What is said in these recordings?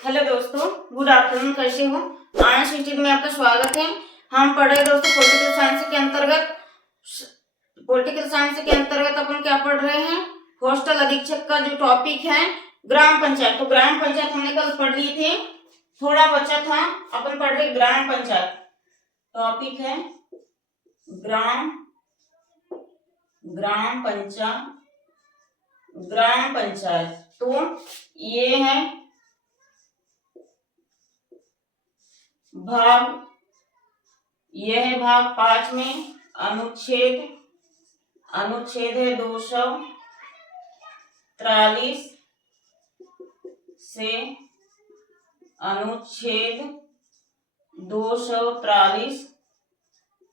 Hello दोस्तों, good afternoon. कैसे हो? आनंद इंस्टीट्यूट में आपका स्वागत है। हम पढ़ रहे दोस्तों पॉलिटिकल साइंस के अंतर्गत अपन क्या पढ़ रहे हैं? हॉस्टल अधीक्षक का जो टॉपिक है ग्राम पंचायत। तो ग्राम पंचायत हमने कल पढ़ लिए थे, थोड़ा बचा था। अपन पढ़ रहे ग्राम पंचायत। टॉपिक है ग्राम पंचायत। तो ये है भाग 5 में अनुच्छेद है 243 से अनुच्छेद 243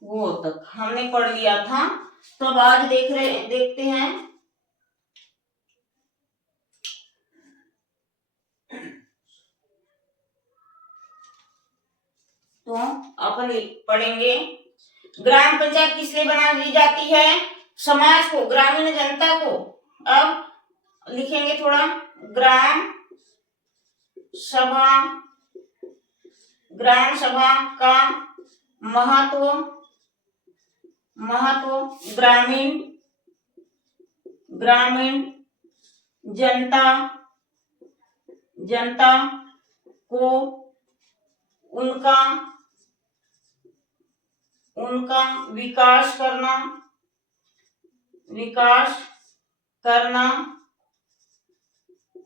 वो तक हमने पढ़ लिया था। तो अब आज देखते हैं तो अपन पढ़ेंगे ग्राम पंचायत किस लिए बनाई जाती है? समाज को, ग्रामीण जनता को। अब लिखेंगे थोड़ा ग्राम सभा का महत्व ग्रामीण जनता को उनका विकास करना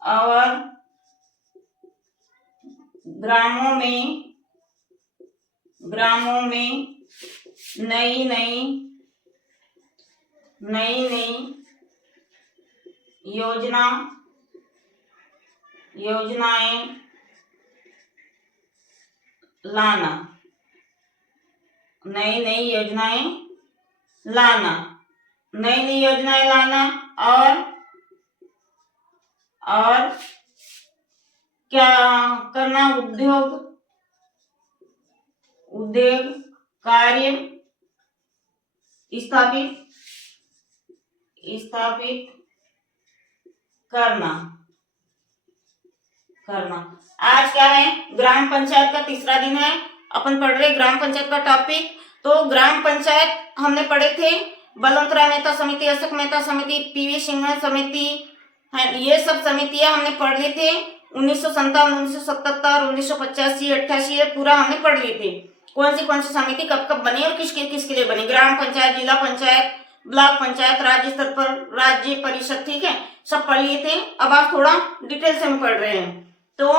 और ग्रामों में नई योजनाएं लाना और क्या करना? उद्योग कार्य स्थापित करना। आज क्या है? ग्राम पंचायत का तीसरा दिन है। अपन पढ़ रहे ग्राम पंचायत का टॉपिक। तो ग्राम पंचायत हमने पढ़े थे बलवंतराय मेहता समिति, अशोक मेहता समिति, पीवी सिंघल समिति है। ये सब समितियां हमने पढ़ ली थे। 1957, 1977, 1985, 88 ये पूरा हमने पढ़ लिए थे। कौन सी समिति कब कब बनी और किसके लिए बनी? ग्राम पंचायत, जिला पंचायत, ब्लॉक पंचायत, राज्य स्तर पर राज्य परिषद, ठीक है, सब पढ़ लिए थे। अब आप थोड़ा डिटेल से हम पढ़ रहे हैं। तो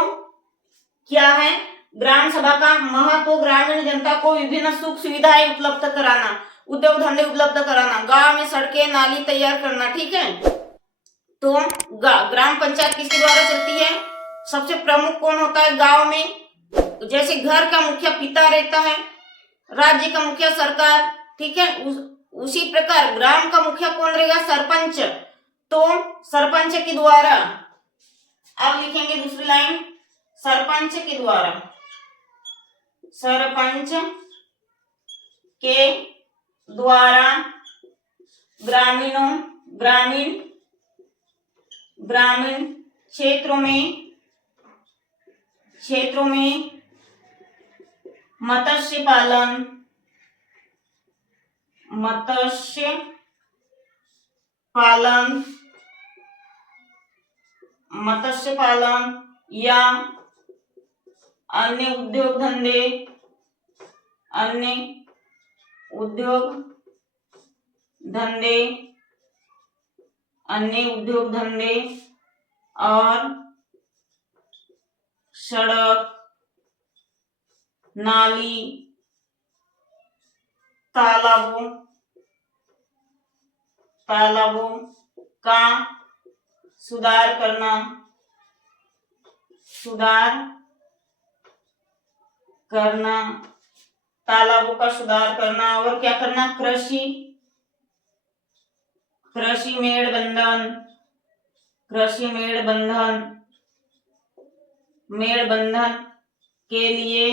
क्या है ग्राम सभा का महत्व? ग्रामीण जनता को विभिन्न सुख सुविधाएं उपलब्ध कराना, उद्योग धंधे उपलब्ध कराना, गांव में सड़कें नाली तैयार करना, ठीक है। तो ग्राम पंचायत किसके द्वारा चलती है? सबसे प्रमुख कौन होता है गांव में? जैसे घर का मुखिया पिता रहता है, राज्य का मुखिया सरकार, ठीक है। उसी प्रकार ग्राम का मुखिया कौन रहेगा? सरपंच। तो सरपंच के द्वारा, अब लिखेंगे दूसरी लाइन, सरपंच के द्वारा ग्रामीण क्षेत्रों में मत्स्य पालन या अन्य उद्योग धंधे और सड़क, नाली, तालाबों का सुधार करना और क्या करना? कृषि मेड़ बंधन के लिए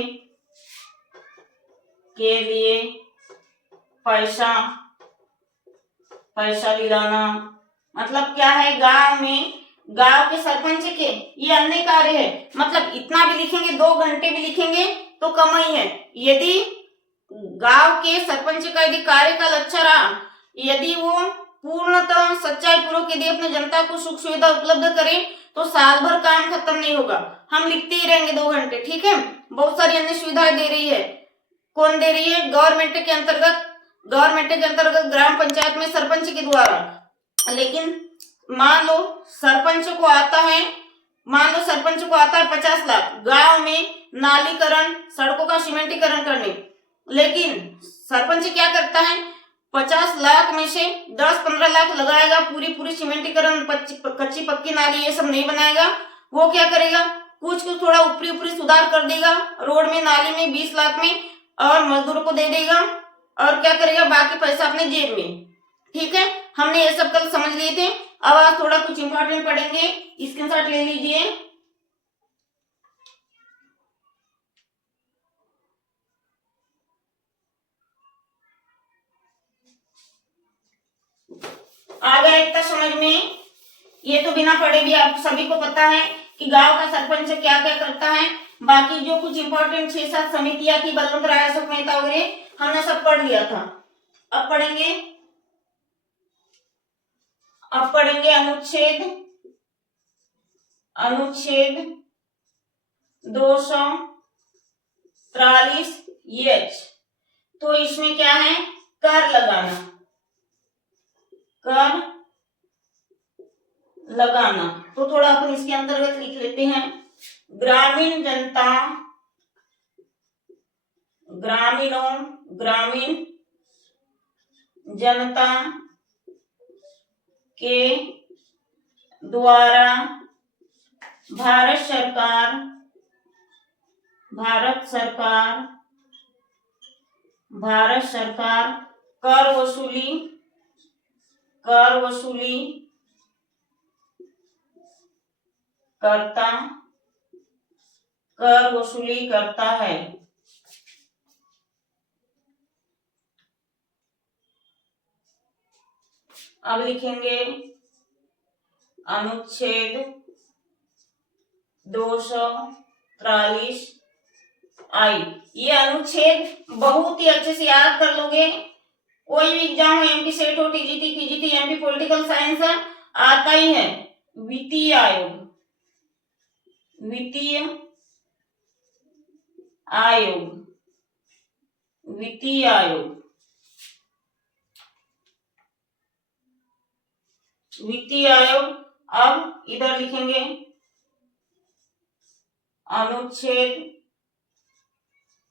पैसा दिलाना। मतलब क्या है, गांव में गांव के सरपंच के ये अन्य कार्य है। मतलब इतना भी लिखेंगे, 2 घंटे भी लिखेंगे तो कम ही है। यदि गांव के सरपंच का यदि कार्यकाल अच्छा रहा, यदि वो पूर्णतः सच्चाई पूर्वक यदि अपने जनता को सुख सुविधा उपलब्ध करें तो साल भर काम खत्म नहीं होगा, हम लिखते ही रहेंगे 2 घंटे। ठीक है, बहुत सारी अन्य सुविधाएं दे रही है। कौन दे रही है? गवर्नमेंट के अंतर्गत ग्राम पंचायत में सरपंच के द्वारा। लेकिन मान लो सरपंच को आता है 50 लाख गांव में नालीकरण, सड़कों का सीमेंटीकरण करने, लेकिन सरपंच क्या करता है? 50 लाख में से 10-15 लाख लगाएगा, पूरी सीमेंटीकरण, कच्ची पक्की नाली ये सब नहीं बनाएगा। वो क्या करेगा? कुछ थोड़ा ऊपरी सुधार कर देगा रोड में, नाली में 20 लाख में, और मजदूरों को दे देगा, और क्या करेगा? बाकी पैसा अपने जेब में। ठीक है, हमने ये सब कल समझ लिए थे। अब आज थोड़ा कुछ इंपॉर्टेंट पढ़ेंगे, स्क्रीनशॉट ले लीजिए। आ गया इतना समझ में? ये तो बिना पढ़े भी आप सभी को पता है कि गांव का सरपंच क्या क्या करता है। बाकी जो कुछ इंपॉर्टेंट 6-7 समितियां थी, बलवंत राय, अशोक मेहता वगैरह, हमने सब पढ़ लिया था। अब पढ़ेंगे अनुच्छेद 243 तो इसमें क्या है? कर लगाना। तो थोड़ा अपन इसके अंतर्गत लिख लेते हैं। ग्रामीण जनता के द्वारा भारत सरकार कर वसूली करता है। अब लिखेंगे अनुच्छेद 243I। ये अनुच्छेद बहुत ही अच्छे से याद कर लोगे। कोई भी एग्जाम हो, एमपी सेट हो, TGT, PGT, MP political science आता ही है। वित्तीय आयोग अब इधर लिखेंगे अनुच्छेद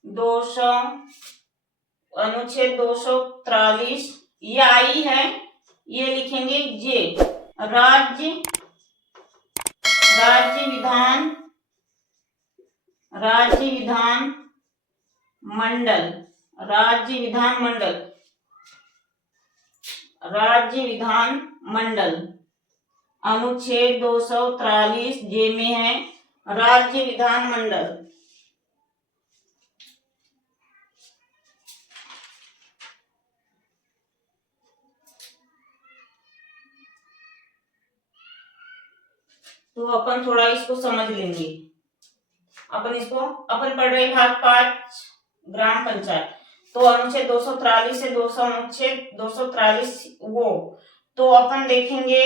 243 ये आई है, ये लिखेंगे जे। राज्य विधान मंडल अनुच्छेद 243 जे में है राज्य विधान मंडल। तो अपन थोड़ा इसको समझ लेंगे। अपन पढ़ रहे भाग 5 ग्राम पंचायत। तो अनुच्छेद 243 से अनुच्छेद 243 वो तो अपन देखेंगे।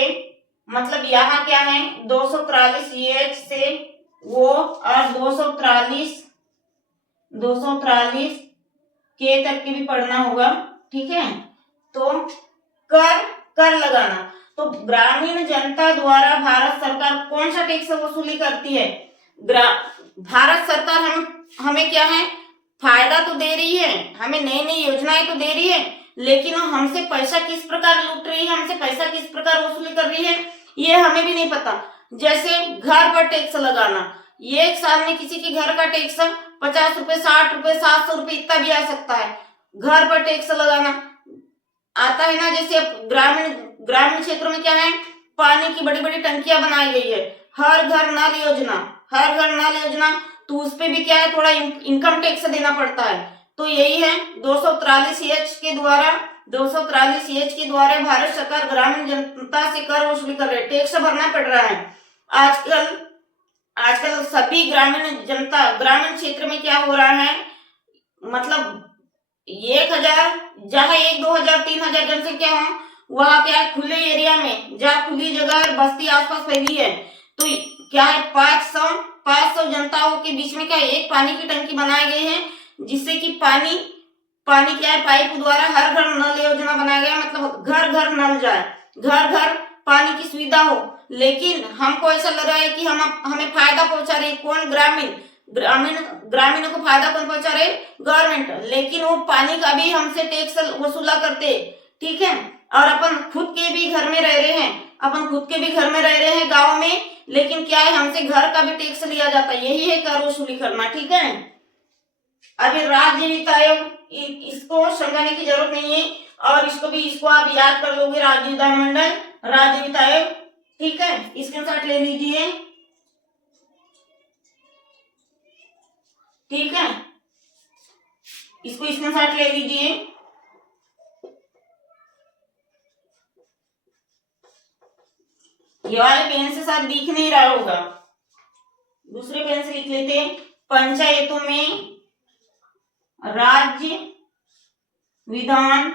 मतलब यहाँ क्या है? 243 से वो और 243 के तक के भी पढ़ना होगा। ठीक है, तो कर लगाना। तो ग्रामीण जनता द्वारा भारत सरकार कौन सा टैक्स वसूली करती है? भारत सरकार हमें क्या है? फायदा तो दे रही है, हमें नई नई योजनाएं तो दे रही है, लेकिन हमसे पैसा किस प्रकार लूट रही है, हमसे पैसा किस प्रकार वसूली कर रही है, ये हमें भी नहीं पता। जैसे घर पर टैक्स लगाना, ये एक साल में किसी के घर का टैक्स 50 रुपए, 60 रुपए, 700 रुपए इतना भी आ सकता है। घर पर टैक्स लगाना आता है ना। जैसे ग्रामीण क्षेत्रों में क्या है? पानी की बड़ी बड़ी टंकियां बनाई गई है, हर घर नल योजना, तो उस पे भी क्या है? थोड़ा इनकम टैक्स देना पड़ता है। तो यही है 243 के द्वारा 243 के द्वारा भारत सरकार ग्रामीण जनता से कर वसूली कर रही है, टैक्स भरना पड़ रहा है। आजकल सभी ग्रामीण जनता, ग्रामीण क्षेत्र में क्या हो रहा है, मतलब 1000 जहाँ 1, 2000, 3000 जनसंख्या हो, वहाँ क्या है, खुले एरिया में जहाँ खुली जगह और बस्ती आसपास फैली है, तो क्या है 500 जनताओं के बीच में क्या है, एक पानी की टंकी बनाए गए हैं, जिससे कि पानी क्या है, पाइप द्वारा हर घर नल योजना बनाया गया, मतलब घर घर नल जाए, घर घर पानी की सुविधा हो। लेकिन हमको ऐसा लग रहा है कि हमें फायदा पहुंचा रही कौन, ग्रामीणों को फायदा कौन पहुंचा रहे, गवर्नमेंट, लेकिन वो पानी का भी हमसे टैक्स वसूला करते, ठीक है। और अपन खुद के भी घर में रह रहे हैं गाँव में, लेकिन क्या है, हमसे घर का भी टैक्स लिया जाता है, यही है कर वसूली करना, ठीक है। अभी राज्य वित्त आयोग, इसको समझाने की जरूरत नहीं है, और इसको आप याद कर लोगे, राज्य विधानमंडल, राज्य वित्त आयोग, ठीक है, स्क्रीनशॉट ले लीजिए, ठीक है, इसको स्क्रीनशॉट ले लीजिए। ये वाले पेन से साथ दिख नहीं रहा होगा, दूसरे पेन से लिख लेते हैं। पंचायतों में राज्य विधान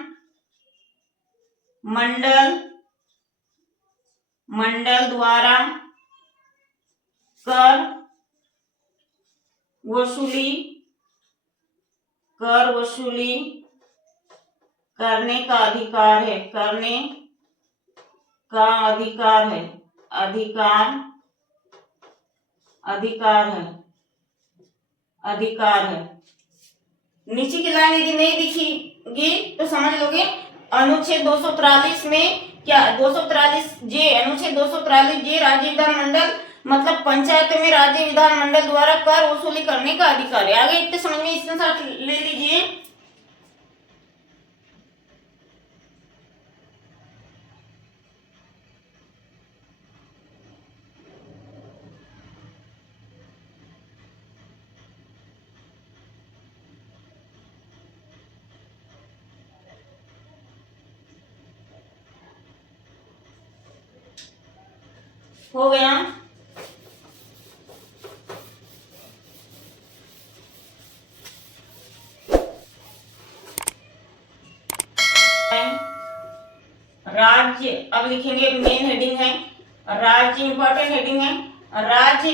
मंडल द्वारा कर वसूली करने का अधिकार है, अधिकार है। नीचे की लाइन यदि नहीं दिखेगी तो समझ लोगे, अनुच्छेद 243 में क्या, 243 जे, अनुच्छेद 243 जे राज्य विधानमंडल, मतलब पंचायत में राज्य विधानमंडल द्वारा कर वसूली करने का अधिकार है। आगे इतने समझ में, इसके साथ ले लीजिए। हो गया, राज्य, अब लिखेंगे, मेन हेडिंग है राज्य, इंपॉर्टेंट हेडिंग है, राज्य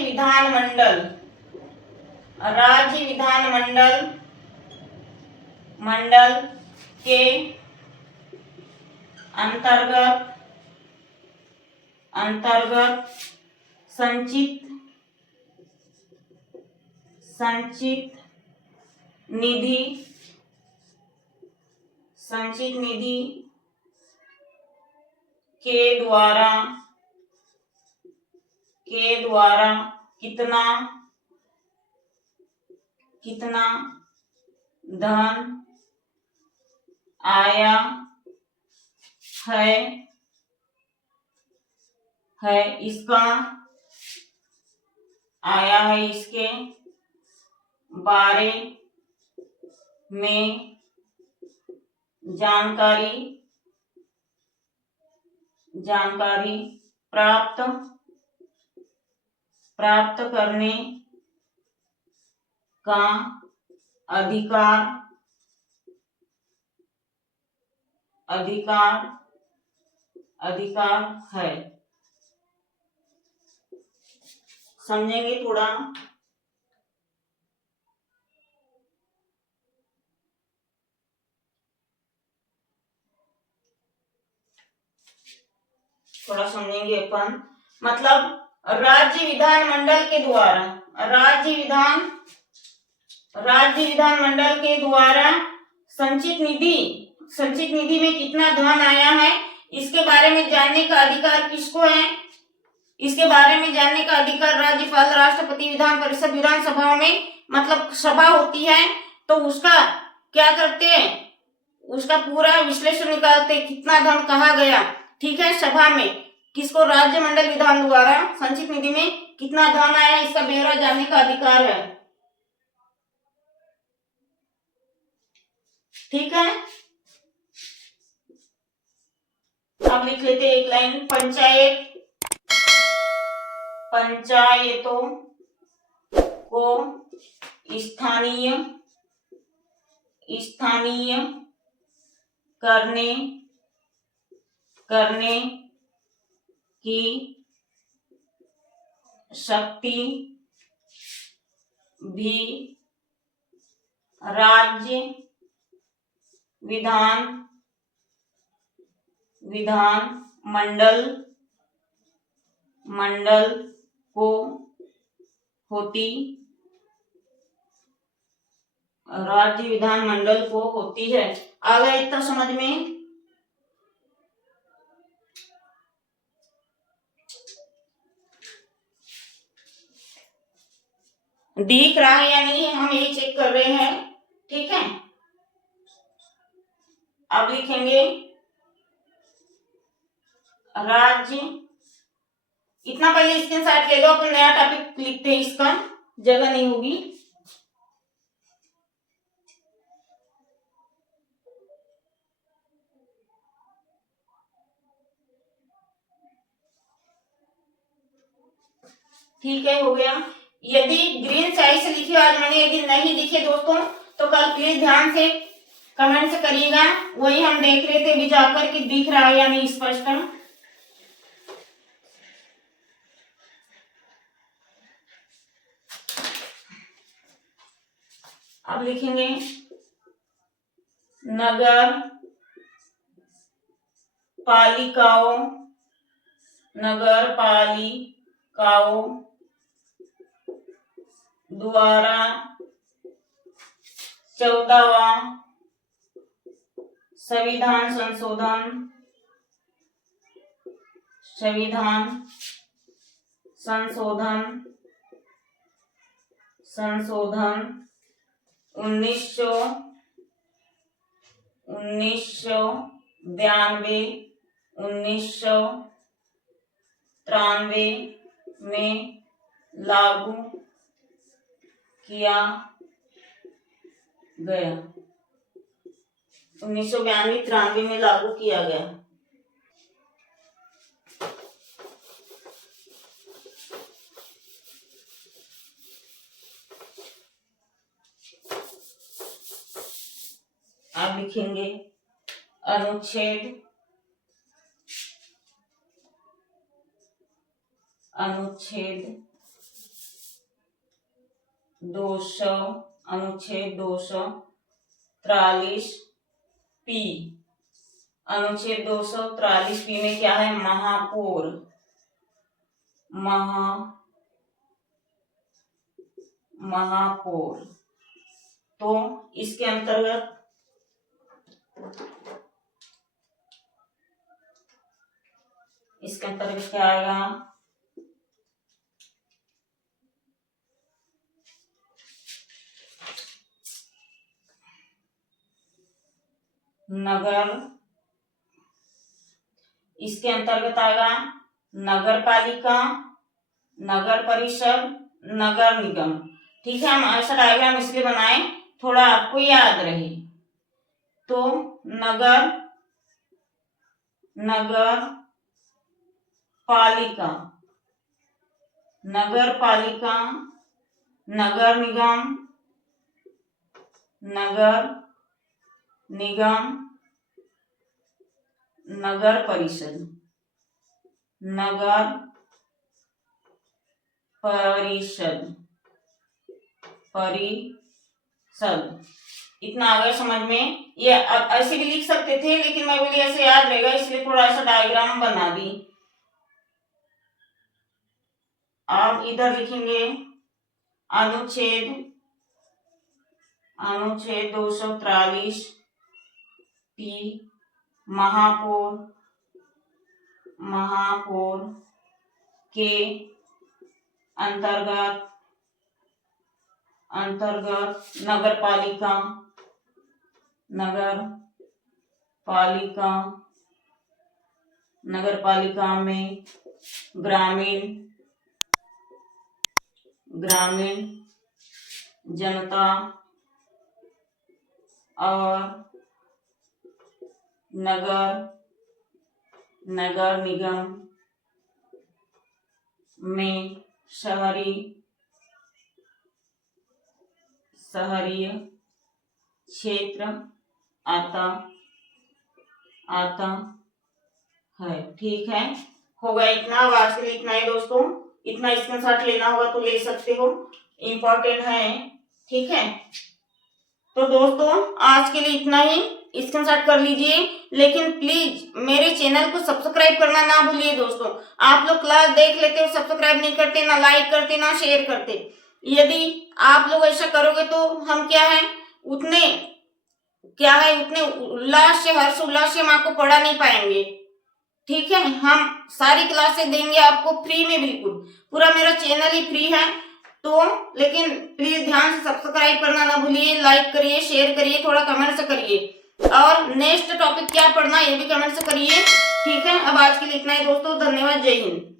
विधानमंडल मंडल के अंतर्गत संचित निधि के द्वारा कितना धन आया है इसके बारे में जानकारी प्राप्त करने का अधिकार है। समझेंगे थोड़ा, समझेंगे अपन, मतलब राज्य विधानमंडल के द्वारा, राज्य विधानमंडल के द्वारा संचित निधि में कितना धन आया है, इसके बारे में जानने का अधिकार किसको है? इसके बारे में जानने का अधिकार राज्यपाल, राष्ट्रपति, विधान परिषद, विधानसभा में, मतलब सभा होती है, तो उसका क्या करते हैं, उसका पूरा विश्लेषण निकालते, कितना धन कहाँ गया, ठीक है, सभा में, किसको, राज्य मंडल विधान द्वारा संचित निधि में कितना धन आया, इसका ब्यौरा जानने का अधिकार है, ठीक है। अब लिख लेते एक लाइन, पंचायत, पंचायतों को स्थानीय स्थानीय करने करने की शक्ति भी राज्य मंडल को होती, राज्य विधानमंडल को होती है। आ गया इतना समझ में? दिख रहा है या नहीं हम यही चेक कर रहे हैं, ठीक है। अब लिखेंगे राज्य, इतना पहले स्क्रीनशॉट ले लो, अपन नया टॉपिक लिखते हैं, इसका जगह नहीं होगी। ठीक है, हो गया। यदि ग्रीन चाय से लिखी आज मैंने, यदि नहीं लिखे दोस्तों तो कल प्लीज ध्यान से कमेंट से करिएगा। वही हम देख रहे थे अभी जाकर कि दिख रहा है या नहीं स्पष्ट। अब लिखेंगे नगर पालिकाओं द्वारा 14वां संशोधन 1993 में लागू किया गया। 1992-93 में लागू किया गया। आप लिखेंगे अनुच्छेद 243 पी। अनुच्छेद 243 पी में क्या है? महापौर। तो इसके अंतर्गत क्या आएगा? नगर, इसके अंतर्गत आएगा नगर पालिका, नगर परिषद, नगर निगम। ठीक है, हम ऐसा डायग्राम इसलिए बनाए थोड़ा आपको याद रहे। तो नगर पालिका, नगर निगम, नगर परिषद, इतना आ गया समझ में? ये अब ऐसे भी लिख सकते थे लेकिन मैं बोली ऐसे याद रहेगा इसलिए थोड़ा ऐसा डायग्राम बना दी। अब इधर लिखेंगे अनुच्छेद 243 पी महापौर के अंतर्गत नगर पालिका में ग्रामीण जनता और नगर नगर निगम में शहरीय क्षेत्र आता है। ठीक है, होगा इतना। अब आज के लिए इतना ही दोस्तों, इतना स्क्रीनशॉट लेना होगा तो ले सकते हो, इम्पोर्टेंट है। ठीक है, तो दोस्तों आज के लिए इतना ही, स्क्रीनशॉट कर लीजिए। लेकिन प्लीज मेरे चैनल को सब्सक्राइब करना ना भूलिए दोस्तों। आप लोग क्लास देख लेते हो, सब्सक्राइब नहीं करते, ना लाइक करते, ना शेयर करते। यदि आप लोग ऐसा करोगे तो हम उतने उल्लास से, हर्ष उल्लास से हम आपको पढ़ा नहीं पाएंगे। ठीक है, हम सारी क्लासेस देंगे आपको फ्री में, बिल्कुल पूरा मेरा चैनल ही फ्री है। तो लेकिन प्लीज ध्यान से सब्सक्राइब करना ना भूलिए, लाइक करिए, शेयर करिए, थोड़ा कमेंट से करिए, और नेक्स्ट टॉपिक क्या पढ़ना ये भी कमेंट से करिए। ठीक है, अब आज के लिए इतना ही दोस्तों, धन्यवाद, जय हिंद।